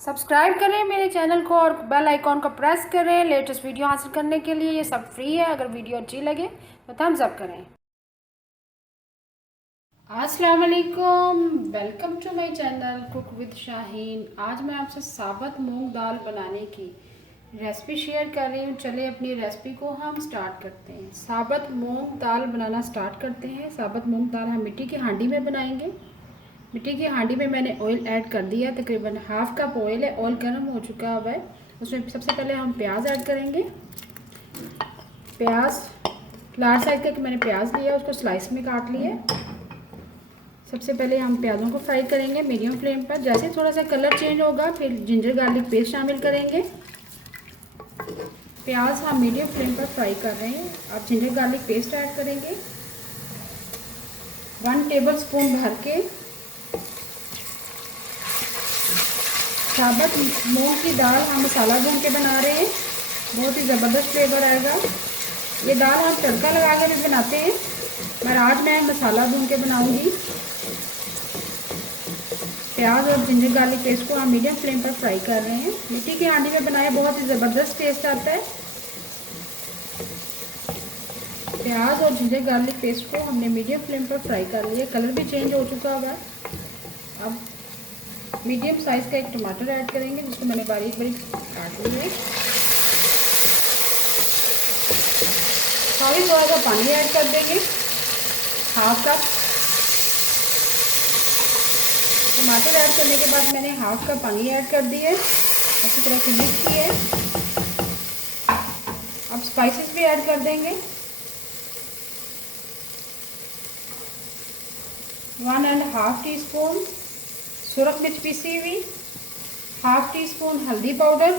Subscribe करें मेरे channel को और बेल आइकॉन को प्रेस करें लेटेस्ट वीडियो हासिल करने के लिए। ये सब फ्री है। अगर वीडियो अच्छी लगे तो थम्स अप करें। अस्सलाम वालेकुम, welcome to my channel cook with Shaheen. आज मैं आपसे साबुत मूंग दाल बनाने की रेसिपी शेयर कर रही हूँ। चले अपनी रेसिपी को हम स्टार्ट करते हैं। साबुत मूंग दाल बनाना स्टार्ट करते हैं। साबुत मूंग दाल हम मिट्टी की हांडी में बनाएंगे। मिट्टी की हांडी में मैंने ऑयल ऐड कर दिया, तकरीबन हाफ कप ऑयल है। ऑयल गर्म हो चुका हुआ है। उसमें सबसे पहले हम प्याज ऐड करेंगे। प्याज लार्ज साइज का मैंने प्याज लिया, उसको स्लाइस में काट लिया। सबसे पहले हम प्याज़ों को फ्राई करेंगे मीडियम फ्लेम पर। जैसे थोड़ा सा कलर चेंज होगा फिर जिंजर गार्लिक पेस्ट शामिल करेंगे। प्याज हम मीडियम फ्लेम पर फ्राई कर रहे हैं। अब जिंजर गार्लिक पेस्ट ऐड करेंगे 1 टेबल स्पून भर के। साबुत मूंग की दाल हम मसाला भून के बना रहे हैं, बहुत ही ज़बरदस्त फ्लेवर आएगा। ये दाल हम तड़का लगा के भी बनाते हैं, पर आज मैं मसाला भून के बनाऊंगी। प्याज और जिंजर गार्लिक पेस्ट को हम मीडियम फ्लेम पर फ्राई कर रहे हैं। मिट्टी की हांडी में बनाए बहुत ही ज़बरदस्त टेस्ट आता है। प्याज और जिंजर गार्लिक पेस्ट को हमने मीडियम फ्लेम पर फ्राई कर लिया। कलर भी चेंज हो चुका होगा। अब मीडियम साइज़ का एक टमाटर ऐड करेंगे, जिसको मैंने बारीक बारीक काट लिया है। थोड़ा सा पानी ऐड कर देंगे, हाफ कप। टमाटर ऐड करने के बाद मैंने हाफ कप पानी ऐड कर दिया है, अच्छी तरह से मिक्स किया है। अब स्पाइसेस भी ऐड कर देंगे। 1.5 टीस्पून सुरख मिर्च पीसी हुई, हाफ टी स्पून हल्दी पाउडर,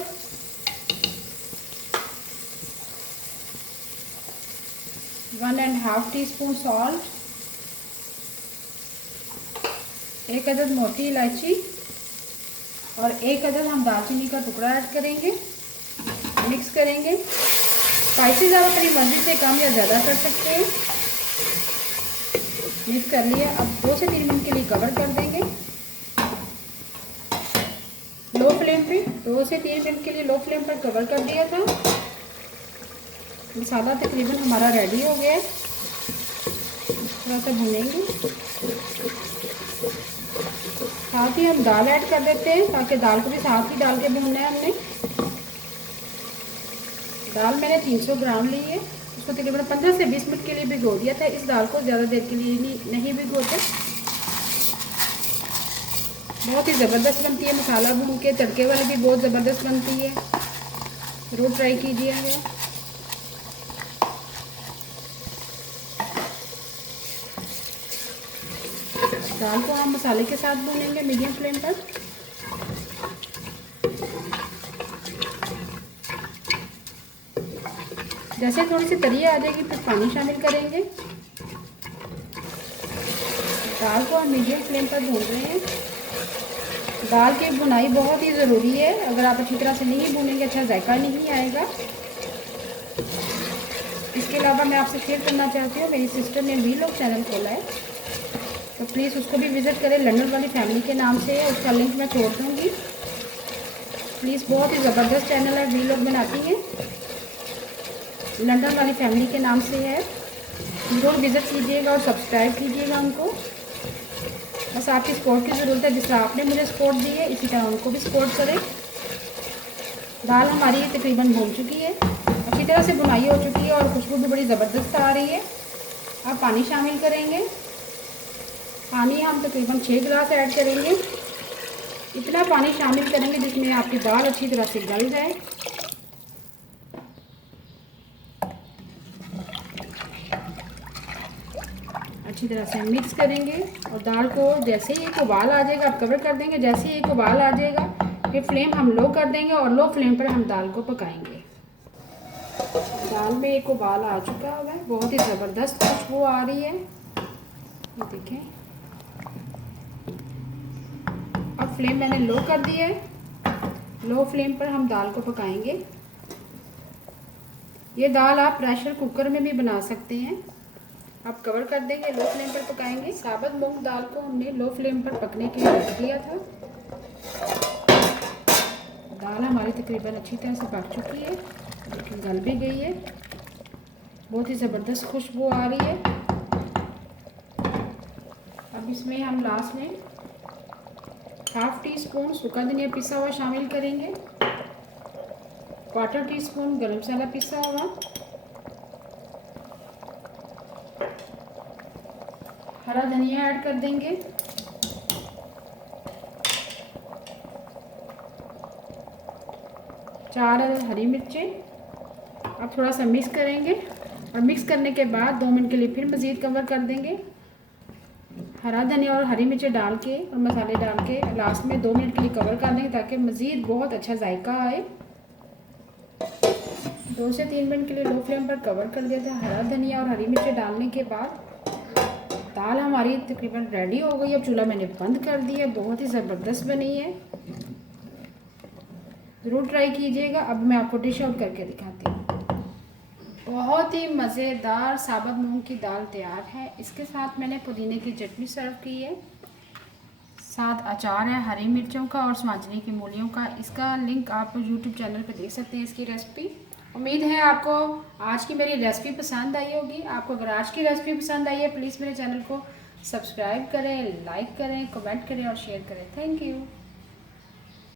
1.5 टीस्पून सॉल्ट, 1 अदद मोटी इलायची और 1 अदद हम दालचीनी का टुकड़ा ऐड करेंगे। मिक्स करेंगे। स्पाइसेस आप अपनी मर्जी से कम या ज़्यादा कर सकते हैं। मिक्स कर लिया। अब 2 से 3 मिनट के लिए कवर कर देंगे लो फ्लेम पे। 2 से 3 मिनट के लिए लो फ्लेम पर कवर कर दिया था। मसाला तकरीबन हमारा रेडी हो गया है। थोड़ा सा भुनेंगे, साथ ही हम दाल ऐड कर देते हैं, ताकि दाल को भी साथ ही डाल के भूनना है हमने। दाल मैंने 300 ग्राम ली है। उसको तकरीबन 15 से 20 मिनट के लिए भिगो दिया था। इस दाल को ज़्यादा देर के लिए नहीं भिगोते। बहुत ही ज़बरदस्त बनती है। मसाला भून के तड़के वाली भी बहुत ज़बरदस्त बनती है, ज़रूर ट्राई कीजिएगा। दाल को हम मसाले के साथ भूनेंगे मीडियम फ्लेम पर। जैसे थोड़ी सी तरी आ जाएगी फिर पानी शामिल करेंगे। दाल को हम मीडियम फ्लेम पर भून रहे हैं। दाल की भुनाई बहुत ही ज़रूरी है। अगर आप अच्छी तरह से नहीं भूनेंगे अच्छा जायका नहीं आएगा। इसके अलावा मैं आपसे शेयर करना चाहती हूँ, मेरी सिस्टर ने वीलॉग चैनल खोला है, तो प्लीज़ उसको भी विज़िट करें। लंदन वाली फैमिली के नाम से है, उसका लिंक मैं छोड़ दूँगी। प्लीज़, बहुत ही ज़बरदस्त चैनल है, वीलॉग बनाती हैं। लंदन वाली फैमिली के नाम से है, ज़रूर विज़िट कीजिएगा और सब्सक्राइब कीजिएगा उनको। बस आपकी सपोर्ट की ज़रूरत है। जिस तरह आपने मुझे सपोर्ट दी है इसी तरह उनको भी सपोर्ट करें। दाल हमारी तकरीबन भून चुकी है, अच्छी तरह से भुनाई हो चुकी है और खुशबू भी बड़ी ज़बरदस्त आ रही है। अब पानी शामिल करेंगे। पानी हम तकरीबन 6 गिलास ऐड करेंगे। इतना पानी शामिल करेंगे जिसमें आपकी दाल अच्छी तरह से गल जाए। अच्छी तरह से मिक्स करेंगे और दाल को जैसे ही एक उबाल आ जाएगा आप कवर कर देंगे। जैसे ही एक उबाल आ जाएगा फिर फ्लेम हम लो कर देंगे और लो फ्लेम पर हम दाल को पकाएंगे। दाल में एक उबाल आ चुका है, बहुत ही ज़बरदस्त खुशबू आ रही है, ये देखें। अब फ्लेम मैंने लो कर दिया है। लो फ्लेम पर हम दाल को पकाएंगे। ये दाल आप प्रेशर कुकर में भी बना सकते हैं। आप कवर कर देंगे, लो फ्लेम पर पकाएंगे। साबुत मूंग दाल को हमने लो फ्लेम पर पकने के लिए रख दिया था। हमारी तकरीबन अच्छी तरह से पक चुकी है, लेकिन गल भी गई है। बहुत ही ज़बरदस्त खुशबू आ रही है। अब इसमें हम लास्ट में 1/2 टीस्पून सूखा धनिया पिसा हुआ शामिल करेंगे, 1/4 टीस्पून गरम मसाला पिसा हुआ, हरा धनिया ऐड कर देंगे, 4 हरी मिर्चें। अब थोड़ा सा मिक्स करेंगे और मिक्स करने के बाद 2 मिनट के लिए फिर मज़ीद कवर कर देंगे। हरा धनिया और हरी मिर्चें डाल के और मसाले डाल के लास्ट में 2 मिनट के लिए कवर कर देंगे ताकि मज़ीद बहुत अच्छा जायका आए। 2 से 3 मिनट के लिए लो फ्लेम पर कवर कर दिया था। हरा धनिया और हरी मिर्चें डालने के बाद दाल हमारी तकरीबन रेडी हो गई। अब चूल्हा मैंने बंद कर दिया। बहुत ही ज़बरदस्त बनी है, ज़रूर ट्राई कीजिएगा। अब मैं आपको डिश आउट करके दिखाती हूँ। बहुत ही मज़ेदार साबुत मूंग की दाल तैयार है। इसके साथ मैंने पुदीने की चटनी सर्व की है, साथ अचार है हरी मिर्चों का और समाजनी की मूलियों का। इसका लिंक आप यूट्यूब चैनल पर देख सकते हैं, इसकी रेसिपी। उम्मीद है आपको आज की मेरी रेसिपी पसंद आई होगी। आपको अगर आज की रेसिपी पसंद आई है, प्लीज़ मेरे चैनल को सब्सक्राइब करें, लाइक करें, कमेंट करें और शेयर करें। Thank you.